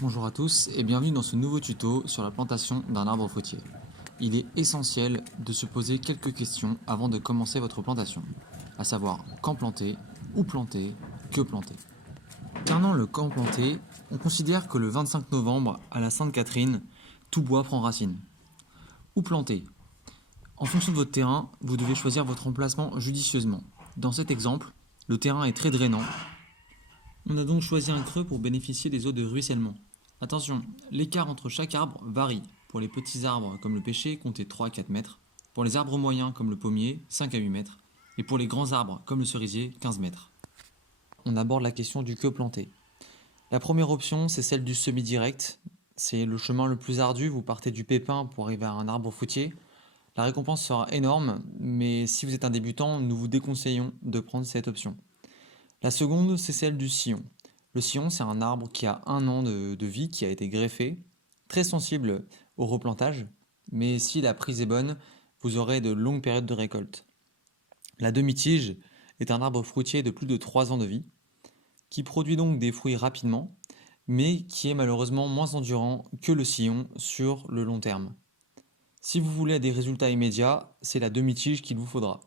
Bonjour à tous et bienvenue dans ce nouveau tuto sur la plantation d'un arbre fruitier. Il est essentiel de se poser quelques questions avant de commencer votre plantation, à savoir quand planter, où planter, que planter. Concernant le quand planter, on considère que le 25 novembre à la Sainte-Catherine, tout bois prend racine. Où planter? En fonction de votre terrain, vous devez choisir votre emplacement judicieusement. Dans cet exemple, le terrain est très drainant. On a donc choisi un creux pour bénéficier des eaux de ruissellement. Attention, l'écart entre chaque arbre varie. Pour les petits arbres comme le pêcher, comptez 3 à 4 mètres. Pour les arbres moyens comme le pommier, 5 à 8 mètres. Et pour les grands arbres comme le cerisier, 15 mètres. On aborde la question du que planter. La première option, c'est celle du semi-direct. C'est le chemin le plus ardu, vous partez du pépin pour arriver à un arbre fruitier. La récompense sera énorme, mais si vous êtes un débutant, nous vous déconseillons de prendre cette option. La seconde, c'est celle du sillon. Le sillon, c'est un arbre qui a 1 an de vie, qui a été greffé, très sensible au replantage, mais si la prise est bonne, vous aurez de longues périodes de récolte. La demi-tige est un arbre fruitier de plus de 3 ans de vie, qui produit donc des fruits rapidement, mais qui est malheureusement moins endurant que le sillon sur le long terme. Si vous voulez des résultats immédiats, c'est la demi-tige qu'il vous faudra.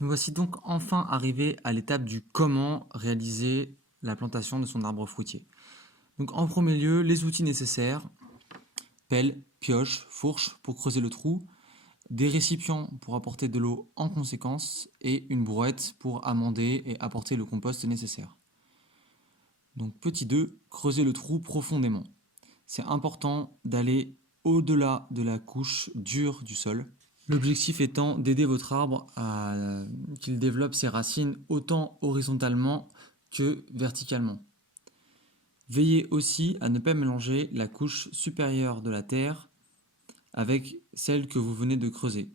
Nous voici donc enfin arrivés à l'étape du comment réaliser la plantation de son arbre fruitier. Donc en premier lieu, les outils nécessaires, pelle, pioche, fourche pour creuser le trou, des récipients pour apporter de l'eau en conséquence et une brouette pour amender et apporter le compost nécessaire. Donc petit 2, creuser le trou profondément. C'est important d'aller au-delà de la couche dure du sol. L'objectif étant d'aider votre arbre à qu'il développe ses racines autant horizontalement que verticalement. Veillez aussi à ne pas mélanger la couche supérieure de la terre avec celle que vous venez de creuser.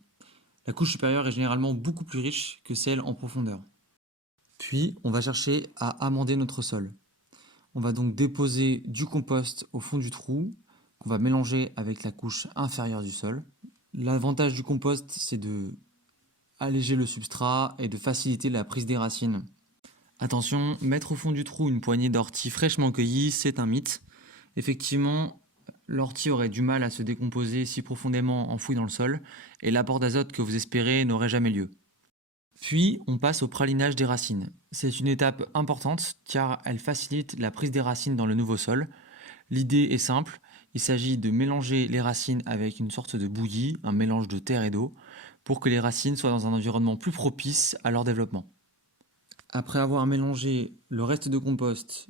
La couche supérieure est généralement beaucoup plus riche que celle en profondeur. Puis, on va chercher à amender notre sol. On va donc déposer du compost au fond du trou qu'on va mélanger avec la couche inférieure du sol. L'avantage du compost, c'est de alléger le substrat et de faciliter la prise des racines. Attention, mettre au fond du trou une poignée d'ortie fraîchement cueillie, c'est un mythe. Effectivement, l'ortie aurait du mal à se décomposer si profondément enfouie dans le sol, et l'apport d'azote que vous espérez n'aurait jamais lieu. Puis, on passe au pralinage des racines. C'est une étape importante car elle facilite la prise des racines dans le nouveau sol. L'idée est simple, il s'agit de mélanger les racines avec une sorte de bouillie, un mélange de terre et d'eau, pour que les racines soient dans un environnement plus propice à leur développement. Après avoir mélangé le reste de compost,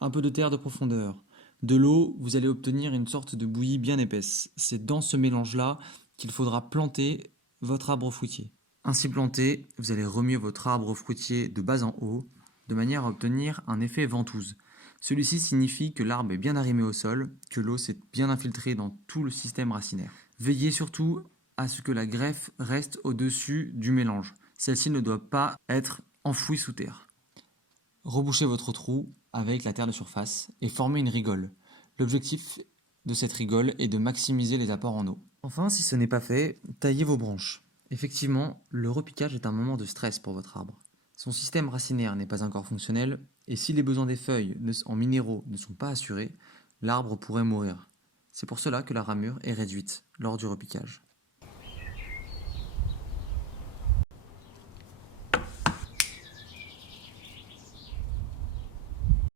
un peu de terre de profondeur, de l'eau, vous allez obtenir une sorte de bouillie bien épaisse. C'est dans ce mélange-là qu'il faudra planter votre arbre fruitier. Ainsi planté, vous allez remuer votre arbre fruitier de bas en haut, de manière à obtenir un effet ventouse. Celui-ci signifie que l'arbre est bien arrimé au sol, que l'eau s'est bien infiltrée dans tout le système racinaire. Veillez surtout à ce que la greffe reste au-dessus du mélange. Celle-ci ne doit pas être enfouie sous terre. Rebouchez votre trou avec la terre de surface et formez une rigole. L'objectif de cette rigole est de maximiser les apports en eau. Enfin, si ce n'est pas fait, taillez vos branches. Effectivement, le repiquage est un moment de stress pour votre arbre. Son système racinaire n'est pas encore fonctionnel, et si les besoins des feuilles en minéraux ne sont pas assurés, l'arbre pourrait mourir. C'est pour cela que la ramure est réduite lors du repiquage.